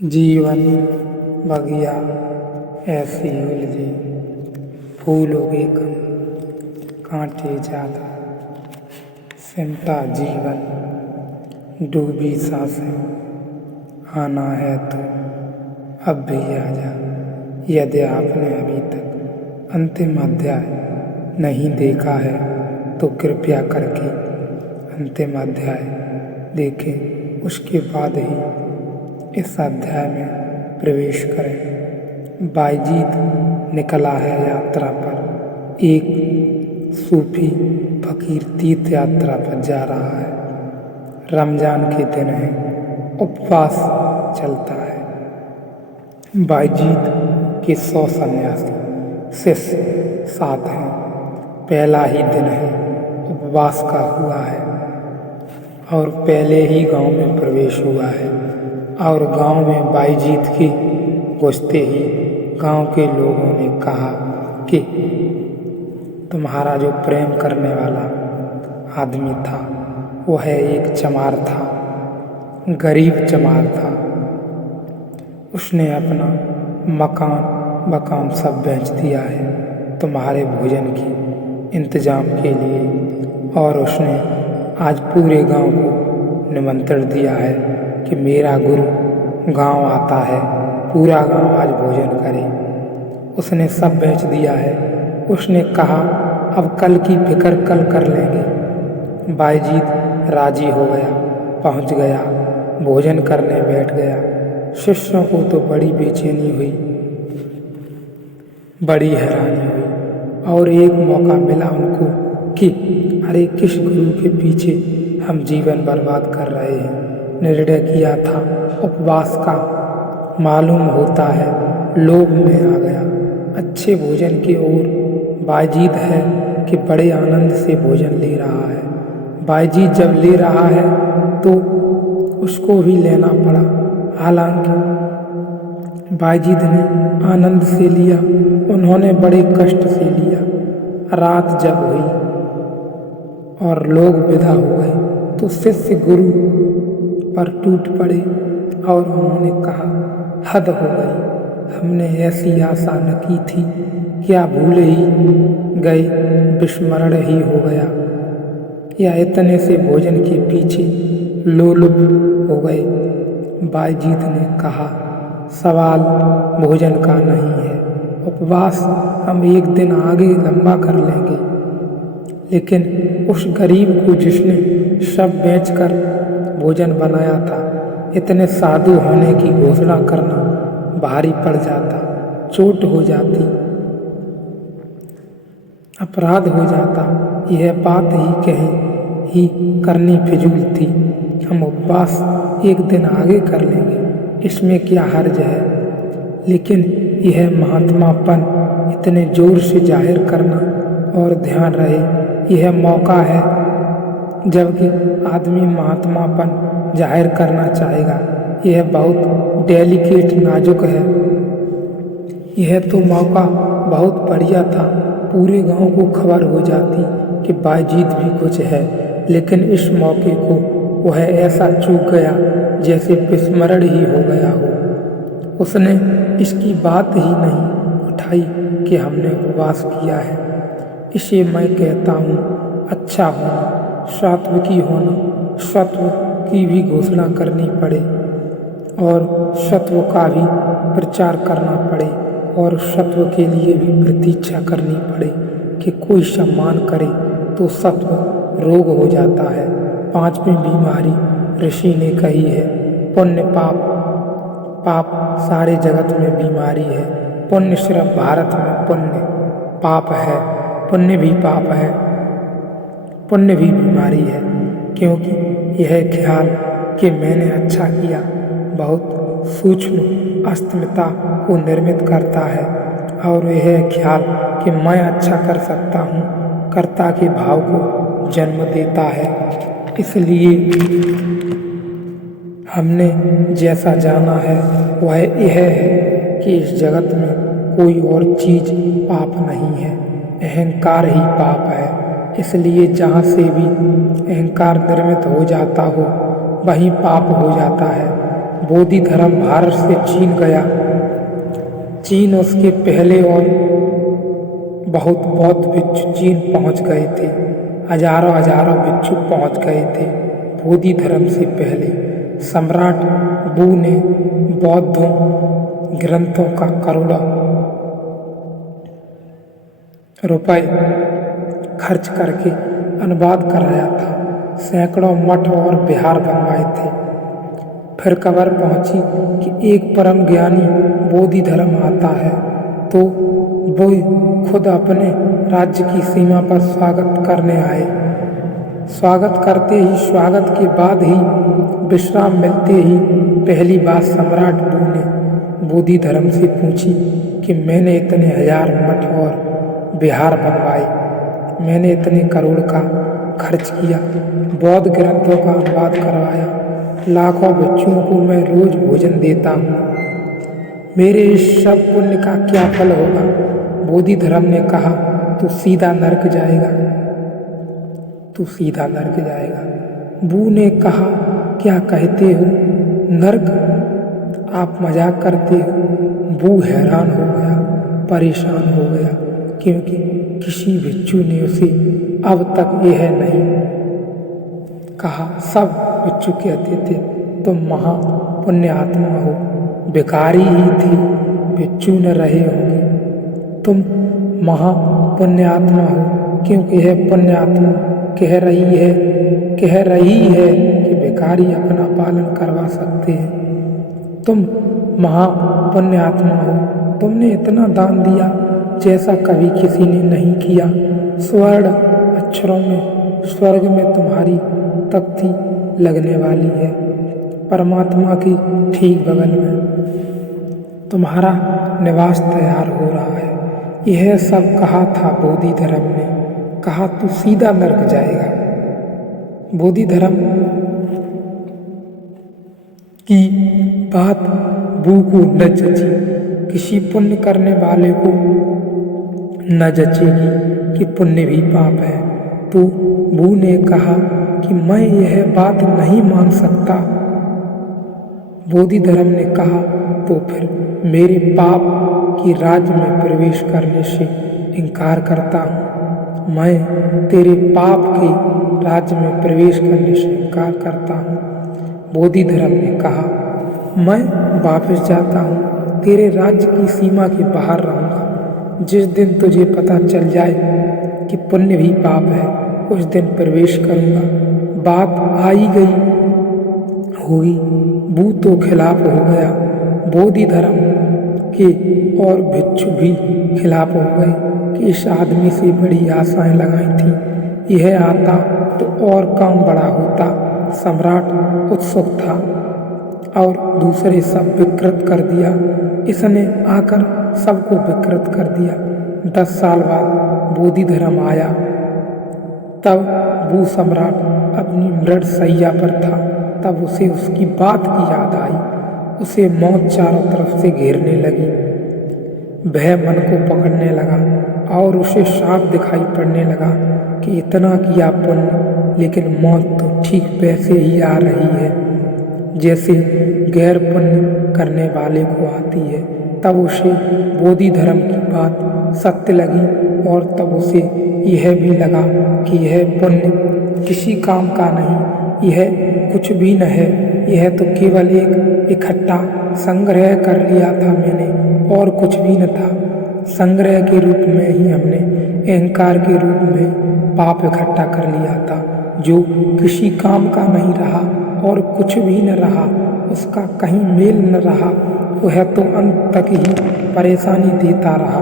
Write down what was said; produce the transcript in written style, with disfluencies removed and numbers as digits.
जीवन बगिया ऐसी उलझी, फूल उगे कम, कांटे ज्यादा, सिमटा जीवन, डूबी सांसें, आना है तो अब भी आ जा। यदि आपने अभी तक अंतिम अध्याय नहीं देखा है तो कृपया करके अंतिम अध्याय देखें, उसके बाद ही इस अध्याय में प्रवेश करें। बायजीद निकला है यात्रा पर। एक सूफी फकीर तीर्थ यात्रा पर जा रहा है। रमजान के दिन है, उपवास चलता है। बायजीद के 100 सन्यासी शिष्य साथ हैं। पहला ही दिन है, उपवास का हुआ है और पहले ही गांव में प्रवेश हुआ है और गांव में बायजीद के घुसते ही गांव के लोगों ने कहा कि तुम्हारा जो प्रेम करने वाला आदमी था वह एक चमार था, गरीब चमार था। उसने अपना मकान सब बेच दिया है तुम्हारे भोजन की इंतजाम के लिए, और उसने आज पूरे गांव को निमंत्रण दिया है कि मेरा गुरु गांव आता है, पूरा गांव आज भोजन करे। उसने सब बेच दिया है। उसने कहा अब कल की फिक्र कल कर लेंगे। बायजीद राजी हो गया, पहुंच गया, भोजन करने बैठ गया। शिष्यों को तो बड़ी बेचैनी हुई, बड़ी हैरानी हुई और एक मौका मिला उनको कि अरे किस गुरु के पीछे हम जीवन बर्बाद कर रहे हैं। निर्णय किया था उपवास का, मालूम होता है लोभ में आ गया अच्छे भोजन की ओर। बायजीद है कि बड़े आनंद से भोजन ले रहा है। बायजीद जब ले रहा है तो उसको भी लेना पड़ा। हालांकि बायजीद ने आनंद से लिया, उन्होंने बड़े कष्ट से लिया। रात जब हुई और लोग विदा हो गए तो शिष्य गुरु पर टूट पड़े और उन्होंने कहा हद हो गई, हमने ऐसी आशा न की थी, क्या भूल ही गए, विस्मरण ही हो गया, या इतने से भोजन के पीछे लोलुप हो गए। बायजीद ने कहा सवाल भोजन का नहीं है, उपवास हम एक दिन आगे लंबा कर लेंगे, लेकिन उस गरीब को जिसने सब बेचकर भोजन बनाया था, इतने साधु होने की घोषणा करना भारी पड़ जाता, चोट हो जाती, अपराध हो जाता। यह बात ही करनी फिजूल थी। हम उपवास एक दिन आगे कर लेंगे, इसमें क्या हर्ज है। लेकिन यह महात्मापन इतने जोर से जाहिर करना, और ध्यान रहे यह मौका है जबकि आदमी महात्मापन जाहिर करना चाहेगा। यह बहुत डेलिकेट नाजुक है। यह तो मौका बहुत बढ़िया था, पूरे गांव को खबर हो जाती कि बायजीद भी कुछ है, लेकिन इस मौके को वह ऐसा चूक गया जैसे विस्मरण ही हो गया हो। उसने इसकी बात ही नहीं उठाई कि हमने उपवास किया है। इसे मैं कहता हूँ अच्छा होना, सात्विकी होना, सत्व की भी घोषणा करनी पड़े और सत्व का भी प्रचार करना पड़े और सत्व के लिए भी प्रतीक्षा करनी पड़े कि कोई सम्मान करे तो सत्व रोग हो जाता है। 5वीं बीमारी ऋषि ने कही है, पुण्य पाप। पाप सारे जगत में बीमारी है, पुण्य सिर्फ भारत में पुण्य पाप है, पुण्य भी पाप है, पुण्य भी बीमारी है, क्योंकि यह ख्याल कि मैंने अच्छा किया बहुत सूक्ष्म अस्मिता को निर्मित करता है, और यह ख्याल कि मैं अच्छा कर सकता हूँ कर्ता के भाव को जन्म देता है। इसलिए हमने जैसा जाना है वह यह है कि इस जगत में कोई और चीज पाप नहीं है, अहंकार ही पाप है। इसलिए जहाँ से भी अहंकार निर्मित हो जाता हो वहीं पाप हो जाता है। बोधि धर्म भारत से चीन गया। चीन उसके पहले और बहुत बौद्ध भिक्षु चीन पहुंच गए थे। हजारों हजारों भिक्षु पहुंच गए थे बोधि धर्म से पहले। सम्राट बू ने बौद्धों ग्रंथों का करोड़ों रुपए खर्च करके अनुवाद कराया था। सैकड़ों मठ और विहार बनवाए थे। फिर खबर पहुंची कि एक परम ज्ञानी बोधि धर्म आता है, तो वो खुद अपने राज्य की सीमा पर स्वागत करने आए। स्वागत करते ही, स्वागत के बाद ही, विश्राम मिलते ही पहली बात सम्राट बू ने बोधि धर्म से पूछी कि मैंने इतने हजार मठ और विहार बनवाए, मैंने इतने करोड़ का खर्च किया, बौद्ध ग्रंथों का अनुवाद करवाया, लाखों भिक्षुओं को मैं रोज भोजन देता हूँ, मेरे इस सब पुण्य का क्या फल होगा? बोधि धर्म ने कहा, तू सीधा नरक जाएगा, तू सीधा नरक जाएगा। बू ने कहा, क्या कहते हो? नरक? आप मजाक करते हो? बू हैरान हो गया, परेशान हो गया, क्योंकि किसी भिक्षु ने उसे अब तक यह नहीं कहा। सब भिक्षु कहते थे, तुम महा पुण्य आत्मा हो, भिखारी ही थे, भिक्षु न रहे होंगे, तुम महा पुण्य आत्मा हो, क्योंकि यह पुण्य आत्मा कह रही है कि भिखारी अपना पालन करवा सकते हैं। तुम महा पुण्य आत्मा हो, तुमने इतना दान दिया जैसा कभी किसी ने नहीं किया। स्वर्ण अक्षरों में स्वर्ग में तुम्हारी तख्ती लगने वाली है, परमात्मा की ठीक बगल में तुम्हारा निवास तैयार हो रहा है। यह सब कहा था बोधि धर्म ने। कहा, तू सीधा नरक जाएगा। बोधि धर्म की बात बू को न जची। किसी पुण्य करने वाले को न जचेगी कि पुण्य भी पाप है। तो बू ने कहा कि मैं यह बात नहीं मान सकता। बोधि धर्म ने कहा, तो फिर मेरे पाप की राज्य में प्रवेश करने से इनकार करता हूँ। मैं तेरे पाप के राज्य में प्रवेश करने से इनकार करता हूँ। बोधि धर्म ने कहा, मैं वापस जाता हूँ, तेरे राज्य की सीमा के बाहर रहूँगा। जिस दिन तुझे पता चल जाए कि पुण्य भी पाप है, उस दिन प्रवेश करूँगा। बात आई गई होगी। बू तो खिलाफ हो गया। बोधि धर्म के और भिक्षु भी खिलाफ हो गए कि इस आदमी से बड़ी आशाएं लगाई थी, यह आता तो और काम बड़ा होता। सम्राट उत्सुक था और दूसरे सब विकृत कर दिया। इसने आकर सबको विकृत कर दिया। 10 साल बाद बोधि धर्म आया। तब बू सम्राट अपनी मृत शैया पर था। तब उसे उसकी बात की याद आई। उसे मौत चारों तरफ से घेरने लगी। भय मन को पकड़ने लगा और उसे साफ दिखाई पड़ने लगा कि इतना किया पुण्य, लेकिन मौत तो ठीक वैसे ही आ रही है जैसे गैर पुण्य करने वाले को आती है। तब उसे बोधि धर्म की बात सत्य लगी और तब उसे यह भी लगा कि यह पुण्य किसी काम का नहीं, यह कुछ भी न है, यह तो केवल एक इकट्ठा संग्रह कर लिया था मैंने और कुछ भी न था। संग्रह के रूप में ही हमने अहंकार के रूप में पाप इकट्ठा कर लिया था, जो किसी काम का नहीं रहा और कुछ भी न रहा, उसका कहीं मेल न रहा। वह तो अंत तक ही परेशानी देता रहा।